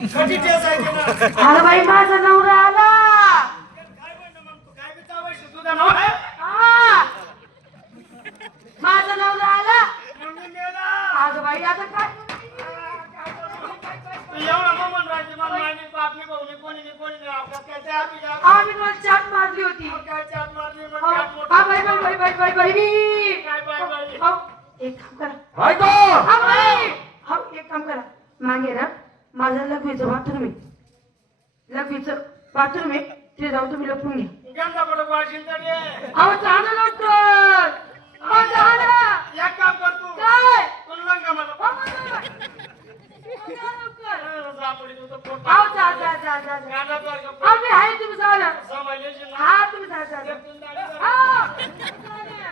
कधी टेस आहे ते ना अरे बाई माझा नवरा आला. काय म्हणणं मग तू काय बी चावायचं तुझं नाव आहे हा. माझा नवरा आला. मग मी मेला अगं बाई आता काय तू एवढा ममन राहायची मला माहिती बापनी भाऊनी कोणी नाही आपल्यात काय ते आम्ही जाऊ आम्ही मला चाट मारली होती. काय चाप मारली मग हा चाप मोठा बाई बाई बाई बाई बाई बाई काय बाय बाय हो, एक काम करा. हाय तो हा बाई हो, एक काम करा. मागे ना माझं लघवीचं बाथरूम आहे. लघवीचं बाथरूम आहे. ते जाऊन तुम्ही लपून घ्या. गंदा पडो वाशिन तरी अहो जा ना लवकर. अहो जा ना. एक काम कर तू काय तुला का मला अहो, जा. अहो, जा लवकर. सापडी तुझं पोट अहो जा जा जा जा जा. गांडासारखं अहो मी आहे तुम्ही जा ना. समाजाची ना हा तुम्ही जा जा जा. एकूण दाढी झाली. हा.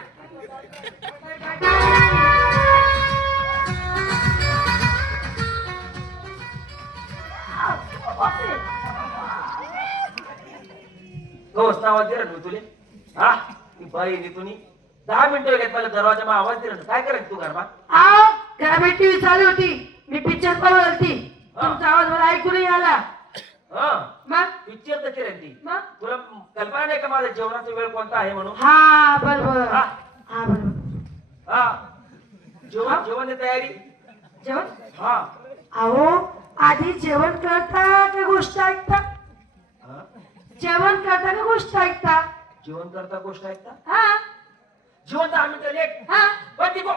कवच आवाज दिला ना तुले हा ती बाई नी तुनी 10 मिनिटं घेत मला दरवाजा मा आवाज दिला ना काय करायचं तू घरमा अहो घरामध्ये टीव्ही चालू होती. मी पिक्चर पाहत होती. तुमचा आवाज मला ऐकू नाही आला. हा मग पिक्चर तर केलं ती मग तुला कल्पना नाही का माझा जेवणाचा वेळ कोणता आहे म्हणून हा बरोबर. हा हा बरोबर. हा जेवण जेवण तयारी जेवण हा अहो आधी जेवण करता का गोष्ट ऐकता? हा? जेवण करता का गोष्ट ऐकता? जेवण करता गोष्ट ऐकता हा जेवण 10 मिनिटं लेट हा पण ती बो-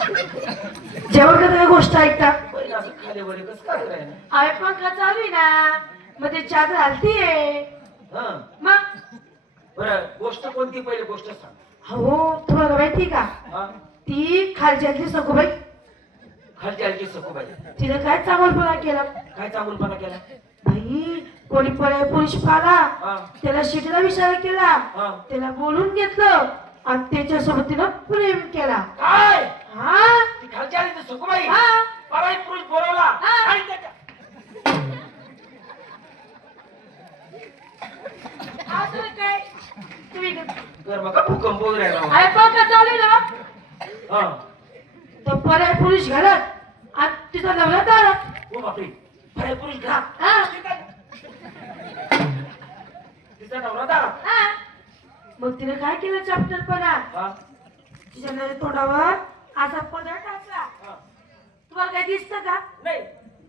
जेवण करता का गोष्ट ऐकता? बाई असं खाली वरी कसं काय करायला अरे पंखा चालू आहे ना. मग ते चादर हलतीये. हा मग बरं गोष्ट कोणती पहिले गोष्ट सांग हो तुम्हाला माहिती का हा ती खालच्यातली सखूबाई खालची आलची सखूबाई तिने काय चांगलपणा केला काय चांगुलपणा केला बाई. कोणी पुरुष पाला हा त्याला शिटीला विचार केला. हा त्याला बोलून घेतलं आणि त्याच्यासोबत तिनं प्रेम केला. काय हा ती खालची आली तर सखूबाई हा पराई पुरुष बोलवला हा. आणि त्याच्या असं काय तुम्ही कर मग भूकंप वगैरे राहिला अरे पंखा चालू आहे ना. हा तो पर्याय पुरुष घरात आणि तिचा नवरा दारात. ओ बापरे पराई पुरुष घरा हा तिचा नवरा दारा हा. मग तिने काय केलं चॅप्टरपणा? हा तिच्या नवऱ्या तोंडावर असा पदर टाकला. हा. तुम्हाला काय दिसतं का? नाही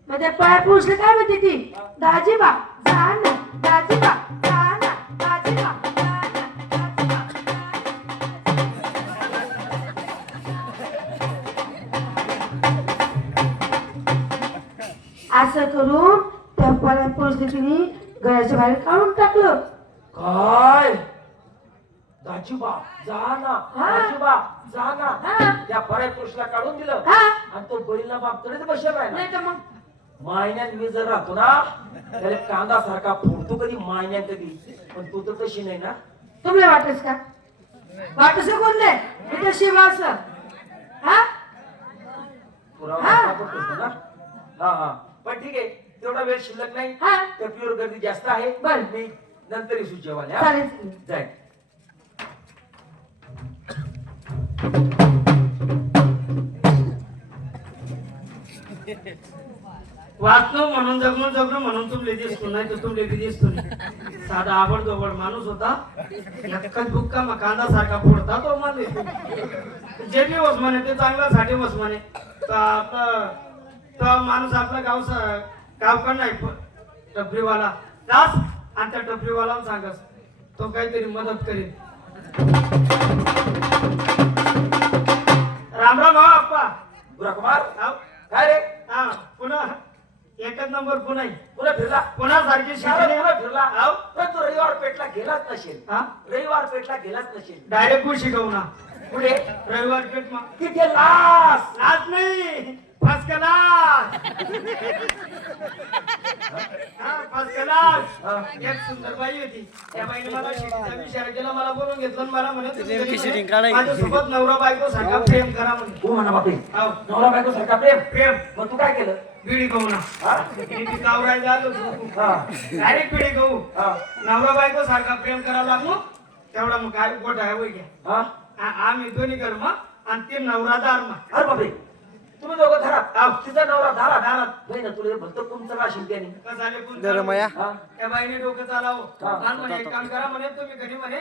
मग त्या पाय पुरुषला काय म्हणते ती? दाजीबा जा ना दाजीबा जा ना दाजीबा जा ना दाजीबा असं करून त्या पाय पुरुषला तिने घराच्या बाहेर काढून टाकलं. काय दाजीबा जा ना हा. दाजीबा जा ना हा. त्या पराई पुरुषला काढून दिलं हा आणि तो बळीला बाप तरीच बसेल राहिला नाही तर मग मायन्यात मी जर राहतो ना त्याला कांदा सारखा फोडतो कधी मायन्यात कधी पण तू तर तशी नाही ना तुम्हाला वाटस का? वाटस का कोणते मी तर शिवा असं हा पुरावा हा. सापडतोस ना हा हा पण ठीक आहे तेवढा वेळ शिल्लक नाही हा त्या प्युअर गर्दी जास्त आहे बरं. मी नंतर येऊ जेवायला चालेल चालेल. जाय वाचलो म्हणून जगणं म्हणून तुमले दिसतो नाही तर तुमले बी दिसतो नाही. साधा आबडधोबड माणूस होता एकच बुक्का मग कांदा सारखा फोडता तो माणूस जे बी वस म्हणे ते चांगल्यासाठी वस म्हणे तर आपलं तो माणूस आपला गावकड नाही टपरीवाला दास आणि त्या टपरीवाला सांगस तो काहीतरी मदत करेल. राम राम हो आप्पा. बुरा कुमार आव. काय रे हा पुन्हा एकच नंबर पुन्हा पुन्हा फिरला पुन्हा सारखी शिकली पुन्हा फिरला आव. पण तू रविवार पेटला गेलाच नसेल हा रविवार पेटला गेलाच नसेल डायरेक्ट कोण शिकवू ना पुढे रविवार पेठ मग तिथे लास लाज नाही फर्स्ट क्लास हा फर्स्ट क्लास. हा. एक सुंदर बाई होती त्या बाईने मला शिटीचा विचार केला मला बोलून घेतलं आणि मला म्हणत होती घरी म्हणे, माझ्यासोबत नवरा बायको सारखा प्रेम करा म्हणे. तू म्हणा बापरे आव. नवरा बायको सारखा प्रेम प्रेम मग तू काय केलं बिडी खाऊ ना हा गावरायला आलो हा डायरेक्ट बिडी खाऊ हा नवरा बायको सारखा प्रेम करायला लागलो तेवढा मग काय गोठा आहे वय घ्या हा आम्ही दोन्ही कर मग आणि ते नवरा दारमा. अरे बापरे तुम्ही दोघं धरा आव. तिचा नवरा धारा दारात. नाही ना तुला भक्त कोणतं राशील त्याने का झाले कोण धर्मया. हा? त्या बाईने डोकं चालावं. हा. लहान म्हणे एक काम करा म्हणे तुम्ही घरी म्हणे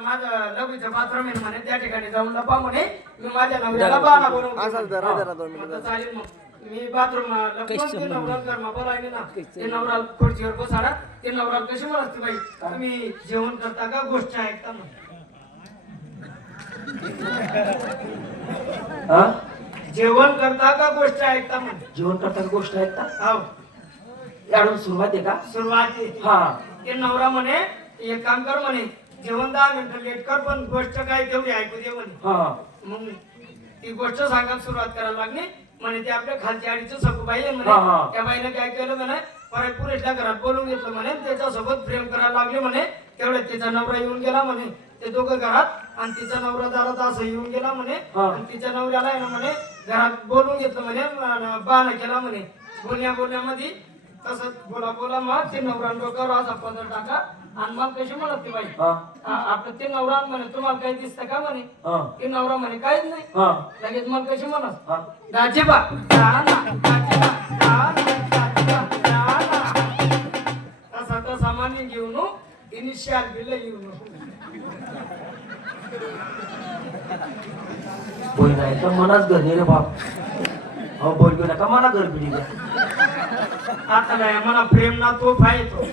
माझं लघवीचं बाथरूम आहे म्हणे त्या ठिकाणी जाऊन लपा म्हणे मी माझ्या नवऱ्याला बाळा बनवतो. असं जरा जरा 2 म्हटलं मिनिटं. चालेल मग मी बाथरूम लपवून ते नवरा घरमा बोलायने ना ते नवरा खुर्चीवर बसाडा ते नवरा कशी म्हणते बाई तुम्ही जेवण करता का गोष्ट ऐकता म्हणे. हा? जेवण करता का गोष्ट ऐकता म्हणे. जीवन करता गोष्ट आहेत का हो याडून सुरुवात आहे का सुरुवाती हा ते नवरा म्हणे एक काम कर म्हणे जेवण 10 मिनिटं लेट कर पण गोष्ट काय तेवढी ऐकू दे म्हणे. हा मग ती गोष्ट सांगायला सुरुवात करायला लागली म्हणे ते आपल्या खालच्या आडीचं सखूबाई आहे म्हणे. हा, हा. त्या बाईने काय केलं म्हणे परत पुरेशला घरात बोलवून घेतलं म्हणे त्याच्यासोबत प्रेम करायला लागले म्हणे. तेवढ्यात तिचा नवरा येऊन गेला म्हणे ते दोघं घरात आणि तिचा नवरा दारात असं येऊन गेला म्हणे. हा. आणि तिच्या नवऱ्याला आहे ना म्हणे घरात बोलवून घेतलं म्हणे बाणा केला म्हणे. बोलण्यामध्ये तसंच बोला मग ते नवरा डोक्यावर असा पदर टाका आणि मग कशी म्हणत ती बाई हा आपलं ते नवरा म्हणे तुम्हाला काही दिसतं का म्हणे. हा ते नवरा म्हणे काहीच नाही. हा लगेच मग कशी म्हणत हा गाजीबा तसा तसा मान्य घेऊन इनिशियल बिल घेऊन बोल नाही तर मनाच घर नाही रे बाप हो बोल घेऊ नका मना घर बिडी द्या आता नाही मला प्रेम ना तो पाहिजे.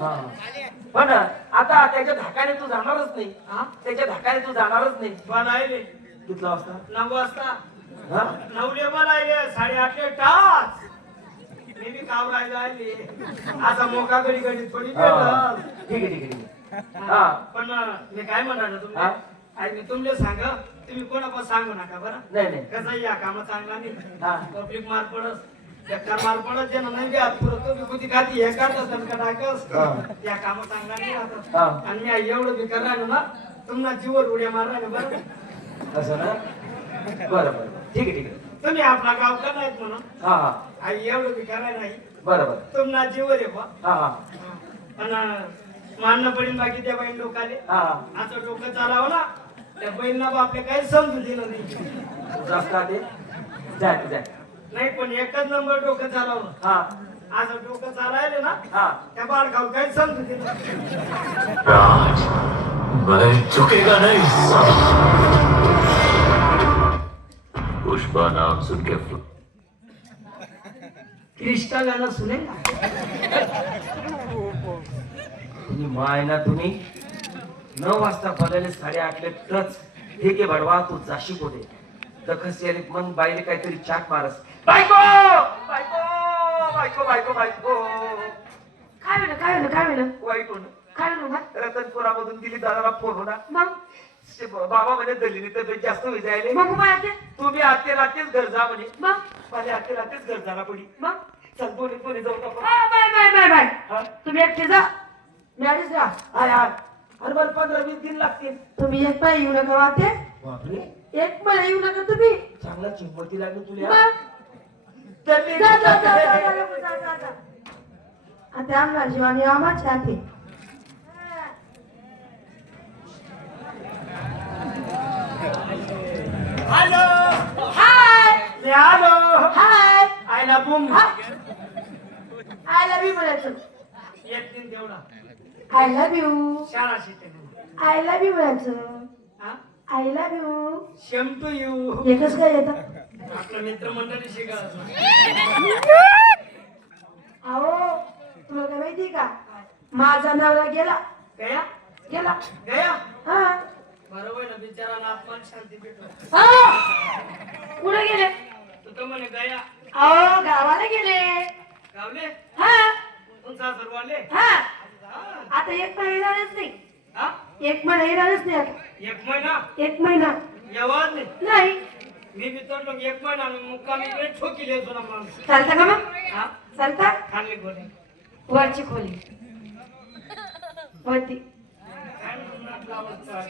हा पण आता त्याच्या धाकाने तू जाणारच नाही हा त्याच्या धाकाने तू जाणारच नाही बनायले कितला वाजता 9 वाजता हा 9 बनायले 8:30 तास मी बी काम राहिले आता मोका घडी घडी थोडी हा. भेटल. ठीक आहे ठीक आहे ठीक आहे हा पण मी काय म्हणणार हा? तुम्ही आई मी तुमले सांग तुम्ही कोणाला सांगू नका बरं. नाही नाही कसं या काम चांगला नाही हा पब्लिक मार पडस बेकार मार पडस ज्यांना नाही बी हात पुरत तो विभूती खाती हे करतात आणि का टाकस हा. या काम चांगला नाही हा. आता आणि मी आई एवढं बी करणार ना तुम्हाला जीवर उड्या मारणार बरं. असं ना बरं बरं ठीक आहे ठीक आहे तुम्ही आपला गाव का नाहीत म्हणून हा हा आई एवढं बी करायला नाही बरं बरं तुम्हाला जीवर आहे बा. हा हा पण मानणं पडेल बाकी त्या बाई लोकाले हा असं डोकं चालावं ना त्या बहिणीला बापले काही समजू दिलं नाही. जास्त ते जाय जाय नाही पण एकच नंबर डोकं चालावं हा असं डोकं चालायले ना हा त्या बाळगाव काही समजू दिलं नाही. राज मैं झुकेगा नहीं पुष्पा नाम सुन के क्रिस्टा गाणं सुने तुम्ही माय ना तुम्ही 9 वाजता पदाले 8:30 टच ठीक आहे बडवा तू जाशी पोटे दखस याले मग बाईले काहीतरी चाक मारस बायको बायको बायको बायको बायको काय म्हणलं काय म्हणलं काय म्हणलं वाईट होणं काय म्हणलं बा? रतनपुरामधून दिली दादाला फोन होणार मग बाबा म्हणे दलिनी तब्येत जास्त होई जायले मग उभा आहे ते? तुम्ही आते रात्रीच घर जा म्हणे मग माझ्या आते रात्रीच घर जाणार पडी मग चल दोन्ही जाऊ आपण बाय हा? तुम्ही एकटे जा मी आधीच जा हा यार अरे मला 15-20 दिन लागतील तुम्ही एक पाय येऊ नका वाटे बापरे एक पाय येऊ नका तुम्ही चांगला चिंपती लागली तुला मग त्यांनी जा जा जा जा, जा, जा, जा, जा. आता आम्हाला जीवानी आम्हा छाती हॅलो हाय आलो हाय आयला बुम आय लव्ह यू म्हणायचं एक दिन तेवढा आय लव्ह यू शाळा शिकते आय लव्ह यू म्हणायचं हा I love you same to you एकच काय येतं आपलं मित्रमंडळी शिकायचं अहो तुला काय माहिती का माझा नवरा गेला गया गेला गया हा बरोबर ना बिचारा आत्मा शांती भेटतो. कुठे गेले तू तर म्हणे गया अहो गावाला गेले गावले हा तुमचा सर्वाले हा आता एक महिना येणारच नाही हा एक महिना येणारच नाही आता 1 महिना एक महिना येवाच नाही नाही मी बी तर लोक 1 महिना मुक्कामी इकडे ठोकी लिहितो ना माणूस चालता का मग हा चालता खाल्ली गोळी वरची खोली वरती काय म्हणून आपला अवस्था